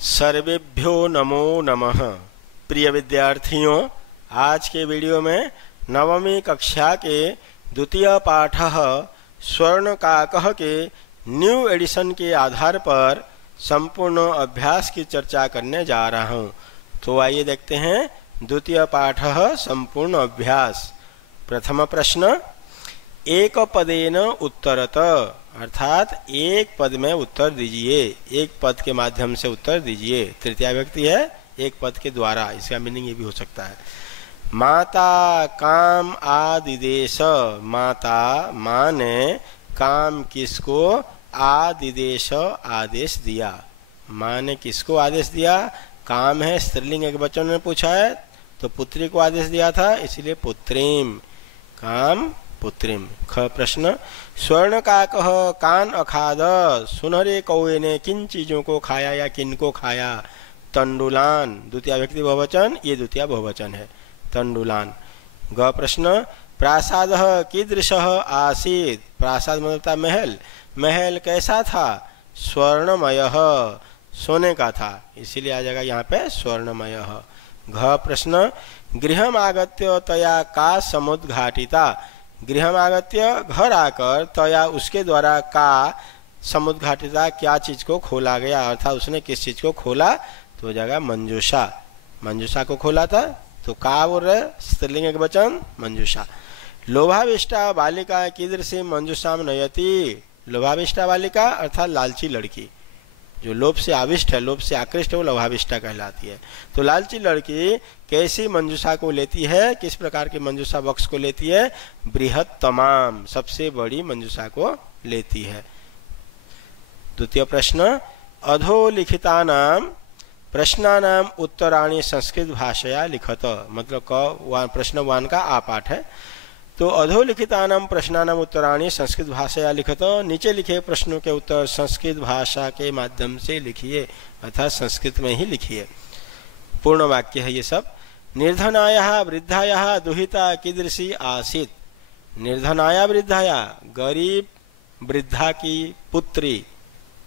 सर्वेभ्यो नमो नमः। प्रिय विद्यार्थियों, आज के वीडियो में नवमी कक्षा के द्वितीय पाठ स्वर्णकाकः के न्यू एडिशन के आधार पर संपूर्ण अभ्यास की चर्चा करने जा रहा हूँ। तो आइए देखते हैं द्वितीय पाठ संपूर्ण अभ्यास। प्रथम प्रश्न, एक पदेन उत्तरत, अर्थात एक पद में उत्तर दीजिए। एक पद के माध्यम से उत्तर दीजिए। तृतीया व्यक्ति है, एक पद के द्वारा। इसका मीनिंग ये भी हो सकता है। माता काम आदिदेश, माता माँ ने काम किसको आदिदेश आदेश दिया। माँ ने किसको आदेश दिया? काम है, स्त्रीलिंग एक बच्चों ने पूछा है तो पुत्री को आदेश दिया था, इसलिए पुत्रीम, काम पुत्रीम। ख प्रश्न, स्वर्णकाकः कान अखाद, सुनहरे कौए ने किन चीजों को खाया या किन को खाया। तंडुलान, द्वितीय व्यक्ति बहुवचन, ये द्वितीय बहुवचन है, तंडुलान। ग प्रश्न, प्रासादः कीदृशः आसीत्, प्रासाद मतलब महल, महल कैसा था। स्वर्णमयः, सोने का था, इसीलिए आ जाएगा यहाँ पे स्वर्णमयः। घ प्रश्न, गृहम् आगत्य तया का समुद्घाटिता, गृहम् आगत्य घर आकर, तया उसके द्वारा, का समुद्घाटिता क्या चीज को खोला गया, अर्थात उसने किस चीज को खोला, तो हो जाएगा मंजूषा, मंजूषा को खोला था। तो का बोल रहे, स्त्रीलिंग एक वचन मंजूषा। लोभाविष्टा बालिका कीदृशी मंजूषाम नयति, लोभाविष्टा बालिका अर्थात लालची लड़की, जो लोभ से आविष्ट है, लोभ से आकृष्ट है, वो लोभाविष्टा कहलाती है। तो लालची लड़की कैसी मंजूषा को लेती है, किस प्रकार की मंजूषा बक्स को लेती है। बृहत्तमाम, सबसे बड़ी मंजूषा को लेती है। द्वितीय प्रश्न, अधोलिखितानाम प्रश्नानाम उत्तराणि संस्कृत भाषया लिखत, मतलब प्रश्न 1 का आ पाठ है। तो अधोलिखितानाम प्रश्नानाम उत्तराणि संस्कृत भाषया लिखत, नीचे लिखे प्रश्नों के उत्तर संस्कृत भाषा के माध्यम से लिखिए, अर्थात संस्कृत में ही लिखिए। पूर्ण वाक्य है ये सब। निर्धनाया वृद्धाया दुहिता कीदृशी आसीत, निर्धनाया वृद्धाया, गरीब वृद्धा की पुत्री,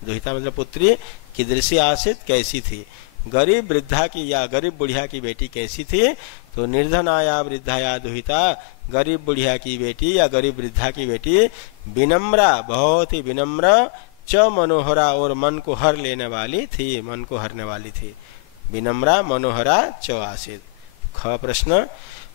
दुहिता मतलब पुत्री, कीदृशी आसीत कैसी थी, गरीब वृद्धा की या गरीब बुढ़िया की बेटी कैसी थी। तो निर्धनाया वृद्धाया दुहिता, गरीब बुढ़िया की बेटी या गरीब वृद्धा की बेटी, विनम्रा बहुत ही विनम्र, च मनोहरा और मन को हर लेने वाली थी, मन को हरने वाली थी। विनम्रा मनोहरा च आसीत। ख प्रश्न,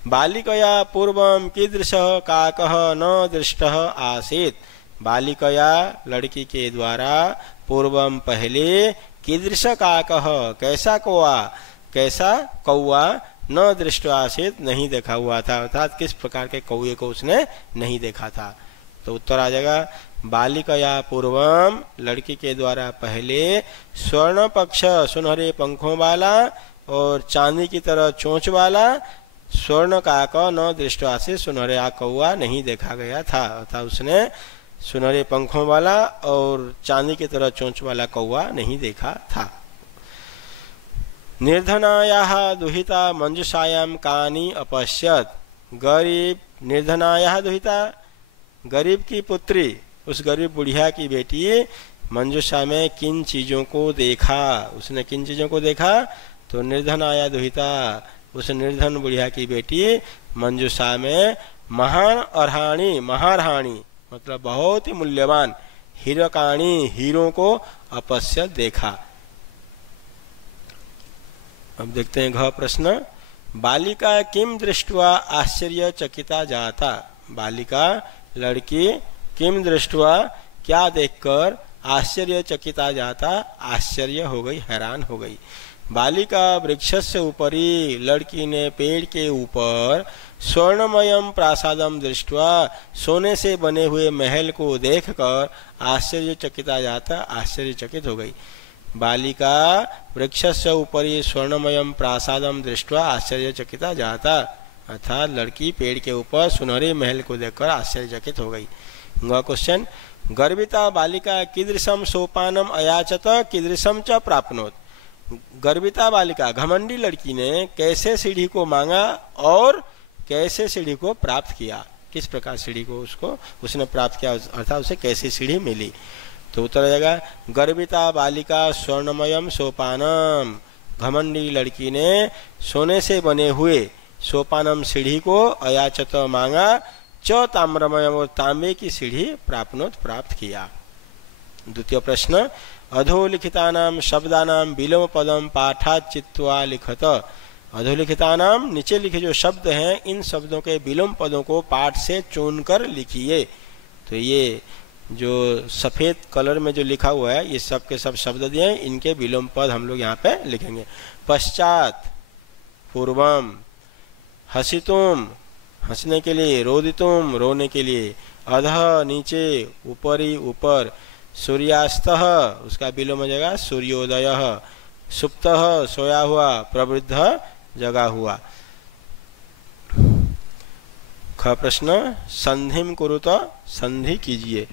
बालिकया पूर्वम कीदृशः काकः न दृष्टः आसीत, बालिकया लड़की के द्वारा, पूर्वम पहले, कीदृश काकः कैसा कौआ, कैसा कौआ, न दृष्ट आसीत नहीं देखा हुआ था, अर्थात किस प्रकार के कौए को उसने नहीं देखा था। तो उत्तर आ जाएगा बालिकया पूर्वम, लड़की के द्वारा पहले, स्वर्ण पक्ष सुनहरे पंखों वाला और चांदी की तरह चोंच वाला, स्वर्ण काक न दृष्ट आसीत सुनहरे कौआ नहीं देखा गया था, अर्थात उसने सुनहरे पंखों वाला और चांदी की तरह चोंच वाला कौआ नहीं देखा था। निर्धनायाः दुहिता मंजूषायां कानि अपश्यत, गरीब निर्धनायाः दुहिता, गरीब की पुत्री, उस गरीब बुढ़िया की बेटी मंजूषा में किन चीजों को देखा, उसने किन चीजों को देखा। तो निर्धनाया दुहिता, उस निर्धन बुढ़िया की बेटी मंजूषा में महान अर्हाणी, महारहाणी मतलब बहुत ही मूल्यवान, हीरकाणी हीरों को अपश्यत देखा। अब देखते हैं घ प्रश्न, बालिका किम दृष्ट्वा आश्चर्यचकिता जाता, बालिका लड़की किम दृष्ट्वा क्या देखकर आश्चर्यचकिता जाता, आश्चर्य हो गई, हैरान हो गई। बालिका वृक्षस्य ऊपरी, लड़की ने पेड़ के ऊपर, स्वर्णमयम प्रासादम दृष्ट्वा, सोने से बने हुए महल को देखकर आश्चर्यचकिता जाता, आश्चर्यचकित हो गई। बालिका वृक्षस्य ऊपरी स्वर्णमयम प्रासादम दृष्ट्वा आश्चर्यचकिता जाता, अर्थात लड़की पेड़ के ऊपर सुनहरे महल को देखकर आश्चर्यचकित हो गई। क्वेश्चन, गर्विता बालिका कीदृशम सोपानम अयाचत कीदृशम च प्राप्नोत, गर्विता बालिका घमंडी लड़की ने कैसे सीढ़ी को मांगा और कैसे सीढ़ी को प्राप्त किया, किस प्रकार सीढ़ी को उसने प्राप्त किया, अर्थात उसे कैसी सीढ़ी मिली। तो उत्तर आ जाएगा गर्विता बालिका स्वर्णमयम सोपानम। घमंडी लड़की ने सोने से बने हुए सोपानम सीढ़ी को अयाचत मांगा, च ताम्रमयम और तांबे की सीढ़ी प्राप्त किया। द्वितीय प्रश्न अधोलिखितानाम शब्दानाम विलोम पदम पाठात चित्वा लिखत। अधोलिखितानाम नीचे लिखे जो शब्द हैं इन शब्दों के विलोम पदों को पाठ से चुनकर लिखिए। तो ये जो सफेद कलर में जो लिखा हुआ है ये सब के सब शब्द दिए, इनके विलोम पद हम लोग यहाँ पे लिखेंगे। पश्चात, पूर्वम, हसितुम हंसने के लिए, रोदितुम रोने के लिए, अधः नीचे, ऊपरी ऊपर, सूर्यास्तः उसका विलोम हो जाएगा सूर्योदयः, सुप्तः सोया हुआ, प्रवृद्ध जगा हुआ। ख प्रश्न संधिम कुरुत संधि कीजिए।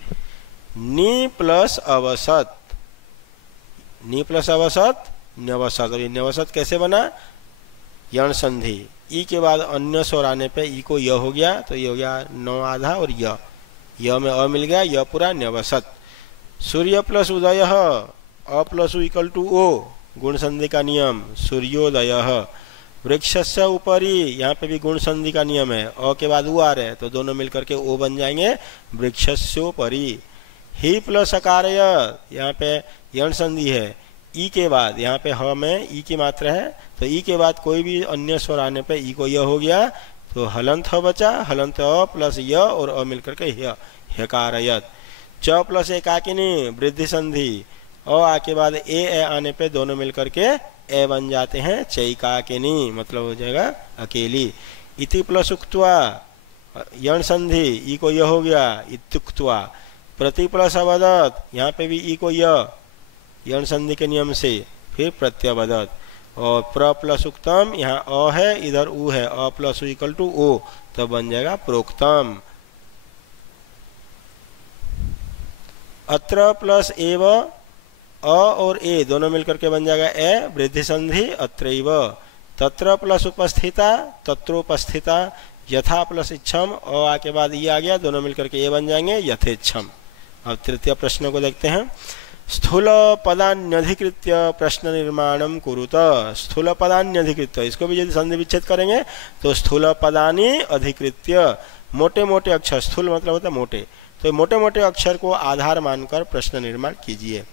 नी प्लस अवसत, नी प्लस अवसत न्यवसत। और ये न्यवसत कैसे बना? यण संधि, ई के बाद अन्य स्वर आने पे ई को य हो गया तो ये हो गया नौ आधा और य में अ मिल गया, य पूरा न्यवसत। सूर्य प्लस उदय, अ प्लस उ इक्वल टू ओ, गुण संधि का नियम, सूर्योदय। वृक्षस्य ऊपरी, यहाँ पे भी गुण संधि का नियम है, अ के बाद उ आ रहे हैं तो दोनों मिलकर के ओ बन जाएंगे, वृक्षस्योपरि। ही प्लस अकारय, यहाँ पे यण संधि है, ई के बाद यहाँ पे ह में ई की मात्रा है तो ई के बाद कोई भी अन्य स्वर आने पे ई को य हो गया तो हलंत ह बचा, हलंत अ प्लस य और अ मिलकर के हकारयत। च प्लस एकाकिनी वृद्धि संधि, अ आ के बाद ए आने पे दोनों मिलकर के ए बन जाते हैं चैकाकिनी, मतलब हो जाएगा अकेली। इति प्लस उक्त्वा यण संधि, ई को य हो गया इत्युक्त्वा। प्रति प्लस अवदत, यहाँ पे भी ई को य यण संधि के नियम से, फिर प्रत्यवदत। और प्र प्लस उक्तम, यहाँ अ है इधर उ है, अ प्लस उ इक्वल टू ओ तो बन जाएगा प्रोक्तम। अत्र प्लस एव, अ और ए दोनों मिलकर के बन जाएगा ए वृद्धि संधि अत्रैव। तत्र प्लस उपस्थिता, तत्रोपस्थिता। यथा प्लस इच्छम, अ आ के बाद ई आ गया, दोनों मिलकर के ए बन जाएंगे यथेच्छम। अब तृतीय प्रश्न को देखते हैं। स्थूल पदान्यधिकृत्य प्रश्न निर्माणम कुरुत। स्थूल पदान्यधिकृत्य, इसको भी यदि संधि विच्छेद करेंगे तो स्थूल पदानि अधिकृत्य, मोटे मोटे अक्षर, स्थूल मतलब होता है मोटे, तो मोटे मोटे अक्षर को आधार मानकर प्रश्न निर्माण कीजिए।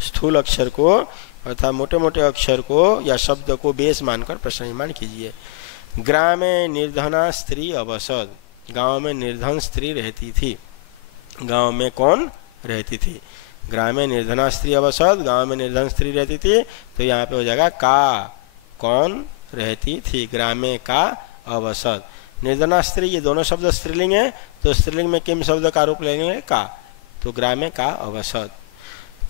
स्थूल अक्षर को अर्थात मोटे मोटे अक्षर को या शब्द को बेस मानकर प्रश्न निर्माण कीजिए। ग्रामे निर्धना स्त्री अवसद, गांव में निर्धन स्त्री रहती थी। गांव में कौन रहती थी? ग्रामे निर्धना स्त्री अवसद, गांव में निर्धन स्त्री रहती थी, तो यहाँ पे हो जाएगा का, कौन रहती थी, ग्रामे का अवसद। निर्धना स्त्री, ये दोनों शब्द स्त्रीलिंग है तो स्त्रीलिंग में किम शब्द का रूप लेंगे का, तो ग्रामे का अवसद।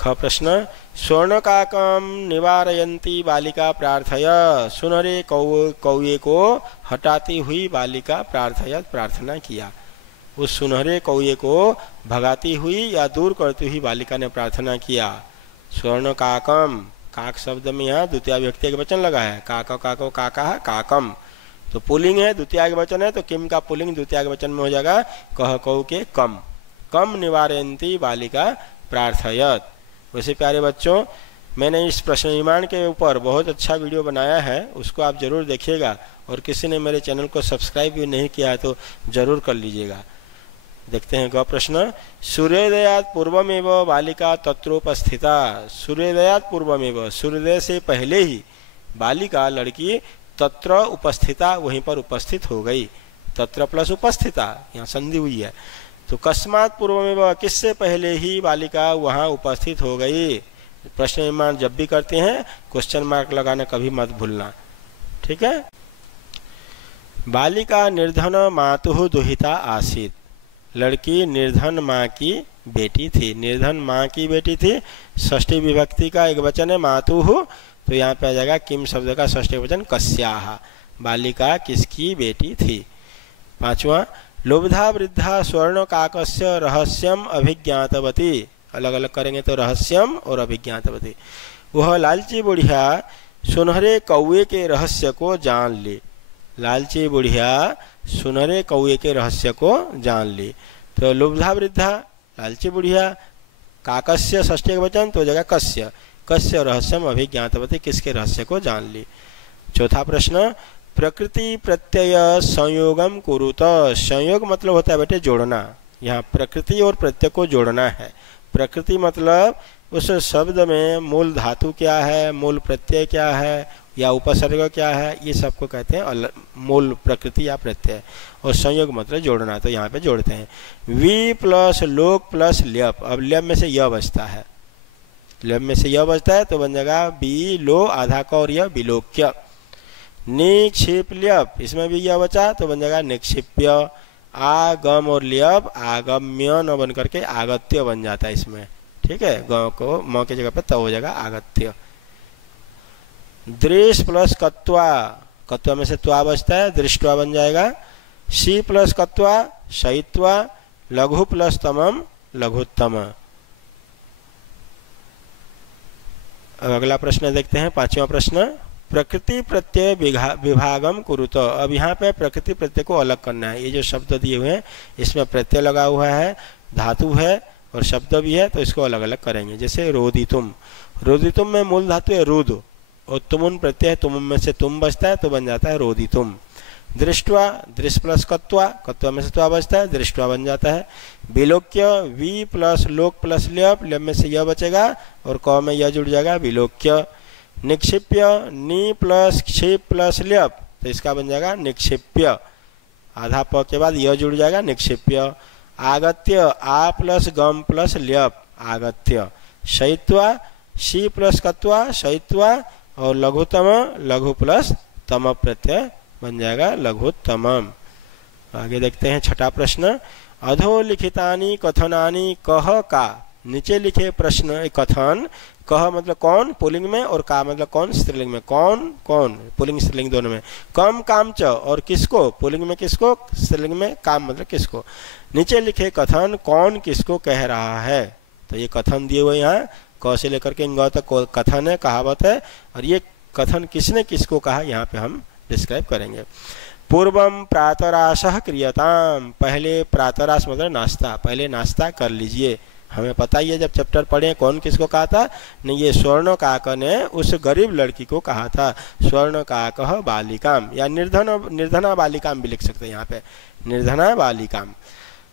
ख प्रश्न स्वर्ण काकम निवारयंती बालिका प्रार्थय। सुनहरे कौए को हटाती हुई बालिका प्रार्थयत, प्रार्थना किया। उस सुनहरे कौए को भगाती हुई या दूर करती हुई बालिका ने प्रार्थना किया। स्वर्ण काकम, काक शब्द में यहाँ द्वितीय विभक्ति का वचन लगा है, काका काको काका है काकम, तो पुलिंग है, द्वितीय वचन है तो किम का पुलिंग द्वितीय वचन में हो जाएगा कह कौ के कम। कम निवारयंती बालिका प्रार्थयत। वैसे प्यारे बच्चों, मैंने इस प्रश्न निर्माण के ऊपर बहुत अच्छा वीडियो बनाया है, उसको आप जरूर देखिएगा, और किसी ने मेरे चैनल को सब्सक्राइब भी नहीं किया है तो जरूर कर लीजिएगा। देखते हैं ग प्रश्न। सूर्योदयात पूर्वमेव बालिका तत्रोपस्थिता। सूर्योदयात पूर्वमेव, सूर्योदय से पहले ही बालिका लड़की तत्र उपस्थिता, वहीं पर उपस्थित हो गई। तत्र प्लस उपस्थिता, यहाँ संधि हुई है, तो कस्मात पूर्वमेव, किससे पहले ही बालिका वहाँ उपस्थित हो गई। प्रश्न निर्माण जब भी करते हैं क्वेश्चन मार्क लगाना कभी मत भूलना, ठीक है। बालिका निर्धन मातुः दुहिता आसीत। लड़की निर्धन माँ की बेटी थी। निर्धन माँ की बेटी थी, षष्ठी विभक्ति का एक वचन है मातुः, तो यहाँ पे आ जाएगा किम शब्द का षष्ठी वचन कस्याः। बालिका किसकी बेटी थी। पांचवा, लुब्धा वृद्धा स्वर्ण काकस्य रहस्यम अभिज्ञातवती। अलग अलग करेंगे तो रहस्यम और अभिज्ञातवती। वह लालची बुढ़िया सुनहरे कौए के रहस्य को जान ली। लालची बुढ़िया सुनहरे कौए के रहस्य को जान ली। तो लुब्धा वृद्धा लालची बुढ़िया, काकस्य षष्ठी का वचन तो हो जाएगा कस्य, कस्य रहस्यम अभिज्ञातवती, किसके रहस्य को जान ली। चौथा प्रश्न, प्रकृति प्रत्यय संयोगम कुरुत। संयोग मतलब होता है बेटे जोड़ना, यहाँ प्रकृति और प्रत्यय को जोड़ना है। प्रकृति मतलब उस शब्द में मूल धातु क्या है, मूल प्रत्यय क्या है या उपसर्ग क्या है, ये सबको कहते हैं मूल प्रकृति या प्रत्यय। और संयोग मतलब जोड़ना, तो यहाँ पे जोड़ते हैं वी प्लस लोक प्लस ल्यप। अब ल्यप में से य बचता है, ल्यप में से य बचता है तो बन जाएगा बी लो आधा का और यह विलोक्य। निक्षिप ल्यप, इसमें भी यह बचा तो बन जाएगा निक्षिप्य। आगम और ल्यप आगम्य न बन करके आगत्य बन जाता है इसमें, ठीक है। ग को म की जगह पे त हो जाएगा आगत्य। दृश प्लस कत्वा, कत्वा में से त्वा बचता है, दृष्टवा बन जाएगा। शी प्लस कत्वा शयित्वा, लघु प्लस तमम लघुत्तम। अब अगला प्रश्न देखते हैं, पांचवा प्रश्न, प्रकृति प्रत्यय विभागम कुरुत। अब यहाँ पे प्रकृति प्रत्यय को अलग करना है। ये जो शब्द दिए हुए हैं इसमें प्रत्यय लगा हुआ है, धातु है और शब्द भी है, तो इसको अलग अलग करेंगे। जैसे रोदितुम, रोदितुम में मूल धातु है रुद और तुमुन प्रत्यय है, तुमुन में से तुम बचता है तो बन जाता है रोदितुम। दृष्टवा, दृश प्लस कत्वा, कत्वा में से त्वा बचता है, दृष्टवा बन जाता है। विलोक्य, वी प्लस लोक प्लस ल्यप, ल्यप में से यह बचेगा और क में यह जुड़ जाएगा विलोक्य। निक्षिप्य, नी प्लस क्षिप प्लस ल्यप, तो इसका बन जाएगा निक्षिप्य, आधा प के बाद यह जुड़ जाएगा निक्षिप्य। आगत्य, आ प्लस गम प्लस ल्यप आगत्य। शयित्वा, शी प्लस कत्वा शयित्वा और लघुतम, लघु प्लस तम प्रत्यय बन जाएगा लघुत्तमम। आगे देखते हैं छठा प्रश्न, अधोलिखितानि कथनानि कह का। नीचे लिखे प्रश्न कथन, कह मतलब कौन पुल्लिंग में और का मतलब कौन स्त्रीलिंग में। कौन कौन पुल्लिंग स्त्रीलिंग दोनों में। कम काम च और किसको, पुल्लिंग में किसको, स्त्रीलिंग में काम मतलब किसको। नीचे लिखे कथन कौन किसको कह रहा है, तो ये कथन दिए हुए यहाँ क से लेकर के ग तक कथन है, कहावत है, और ये कथन किसने किसको कहा यहाँ पे हम डिस्क्राइब करेंगे। पूर्वम प्रातराशः क्रियताम, पहले प्रातराश मतलब नाश्ता, पहले नाश्ता कर लीजिए। हमें पता ही है जब चैप्टर पढ़े कौन किसको कहा था, नहीं ये स्वर्णकाक ने उस गरीब लड़की को कहा था। स्वर्णकाक बालिकाम या निर्धना बालिकाम भी लिख सकते हैं यहाँ पे, निर्धना बालिकाम।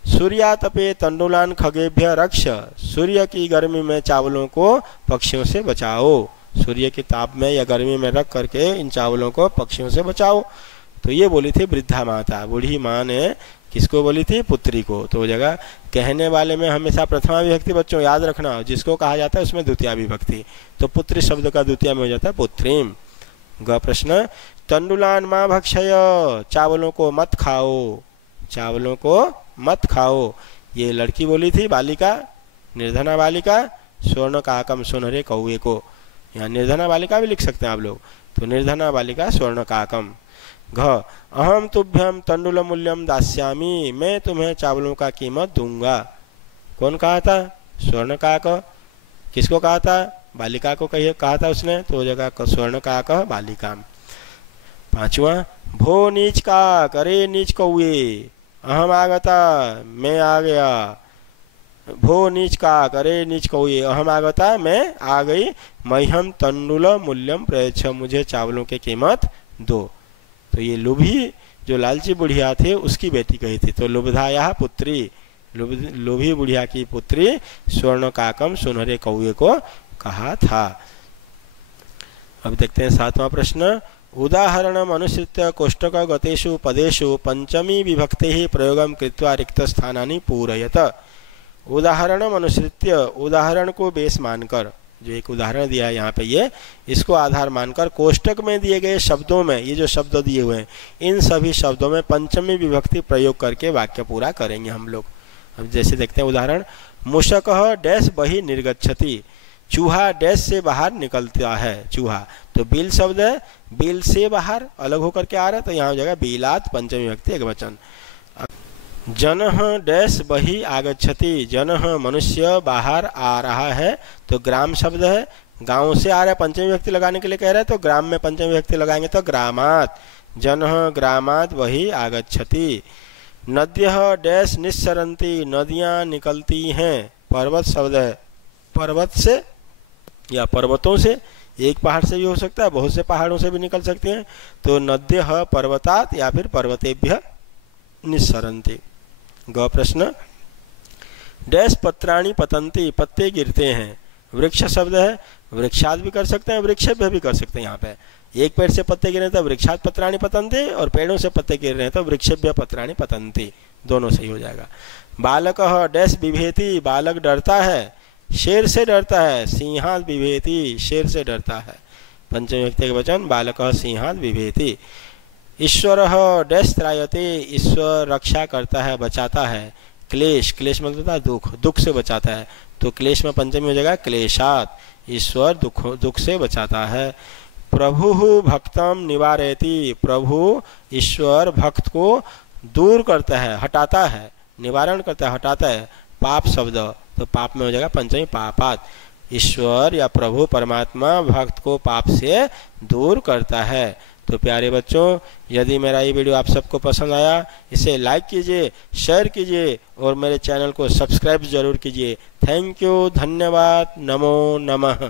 सूर्यातपे तंडुलान खगेभ्य रक्ष, सूर्य की गर्मी में चावलों को पक्षियों से बचाओ। सूर्य की ताप में या गर्मी में रख करके इन चावलों को पक्षियों से बचाओ। तो ये बोली थी वृद्धा माता, बूढ़ी माँ ने किसको बोली थी, पुत्री को। तो वो जगह कहने वाले में हमेशा प्रथमा विभक्ति बच्चों याद रखना, जिसको कहा जाता है उसमें द्वितीय विभक्ति, तो पुत्री शब्द का द्वितीय में हो जाता है पुत्रीम। ग प्रश्न, तंडुलान माँ भक्षय, चावलों को मत खाओ, चावलों को मत खाओ। ये लड़की बोली थी, बालिका, निर्धना बालिका। स्वर्ण काकम, सुनहरे कौए को, यहाँ निर्धना बालिका भी लिख सकते हैं आप लोग, तो निर्धना बालिका स्वर्ण काकम। घ, अहम तुभ्यम तंडुल मूल्यम दास्यामी, मैं तुम्हें चावलों का कीमत दूंगा। कौन कहा था, स्वर्ण काक। किसको कहा था, बालिका को कहा था उसने, तो हो जाएगा स्वर्ण काक बालिका। पांचवा, भो नीच का, करे नीच कौए, अहम आगता, मैं आ गया। भो नीच का, करे नीच कौए, अहम आगता, मैं आ गई। मह्यम तंडुल मूल्यम प्रयच्छ, मुझे चावलों की कीमत दो। तो ये लुभी जो लालची बुढ़िया थे उसकी बेटी कही थी, तो लुब्धाया पुत्री, लोभी बुढ़िया की पुत्री स्वर्ण काकम, सुनहरे कौए को कहा था। अब देखते हैं सातवां प्रश्न, उदाहरणम अनुसृत्य कोष्टक गतेषु पदेषु पंचमी विभक्ति ही प्रयोगम कृत्वा रिक्त स्थानानि पूरयत। उदाहरणम अनुसृत्य, उदाहरण को बेस मानकर, जो एक उदाहरण दिया है यहाँ पे, ये इसको आधार मानकर कोष्टक में दिए गए शब्दों में, ये जो शब्द दिए हुए हैं इन सभी शब्दों में पंचमी विभक्ति प्रयोग करके वाक्य पूरा करेंगे हम लोग। अब जैसे देखते हैं उदाहरण, मूषक डैश बहि निर्गच्छति, चूहा डैश से बाहर निकलता है, चूहा, तो बिल शब्द है, बिल से बाहर अलग होकर के आ रहा है, तो यहाँ हो जाएगा बिलात, पंचमी विभक्ति एक वचन। जनः डैश बहि आगच्छति, जनः मनुष्य बाहर आ रहा है, तो ग्राम शब्द है, गांव से आ रहा है, पंचमी विभक्ति लगाने के लिए कह रहा है, तो ग्राम में पंचमी विभक्ति लगाएंगे तो ग्रामात, जनः ग्रामात बहि आगच्छति। नद्यः डैश निस्सरन्ति, नदियां निकलती हैं, पर्वत शब्द है, पर्वत से या पर्वतों से, एक पहाड़ से भी हो सकता है, बहुत से पहाड़ों से भी निकल सकते हैं। तो नद्यः पर्वतात् या फिर पर्वतेभ्यः निस्सरन्ति। ग प्रश्न, डैश पत्राणि पतन्ति, पत्ते गिरते हैं। वृक्ष शब्द है, वृक्षात भी कर सकते हैं, वृक्षभ्य भी कर सकते हैं। यहाँ पे एक पेड़ से पत्ते गिर रहे हैं तो वृक्षात पत्राणि पतन्ति, और पेड़ों से पत्ते गिर रहे हैं तो वृक्षभ्य पत्राणि पतन्ति, दोनों सही हो जाएगा। बालकः डैश बिभेति, बालक डरता है, शेर से डरता है। सिंहात् बिभेति, शेर से डरता है। पंचमी व्यक्ति का वचन बालकः सिंहात् बिभेति। ईश्वरः डैश त्रायते, ईश्वर रक्षा करता है, बचाता है। क्लेश, क्लेश मतलब होता है दुख, दुख से बचाता है। तो क्लेश में पंचमी हो जाएगा क्लेशात्, ईश्वर दुख से बचाता है। प्रभु भक्तम निवारयति, प्रभु ईश्वर भक्त को दूर करता है, हटाता है, निवारण करता है, हटाता है। पाप शब्द, तो पाप में हो जाएगा पंचमी पापात। ईश्वर या प्रभु परमात्मा भक्त को पाप से दूर करता है। तो प्यारे बच्चों, यदि मेरा ये वीडियो आप सबको पसंद आया, इसे लाइक कीजिए, शेयर कीजिए और मेरे चैनल को सब्सक्राइब जरूर कीजिए। थैंक यू, धन्यवाद, नमो नमः।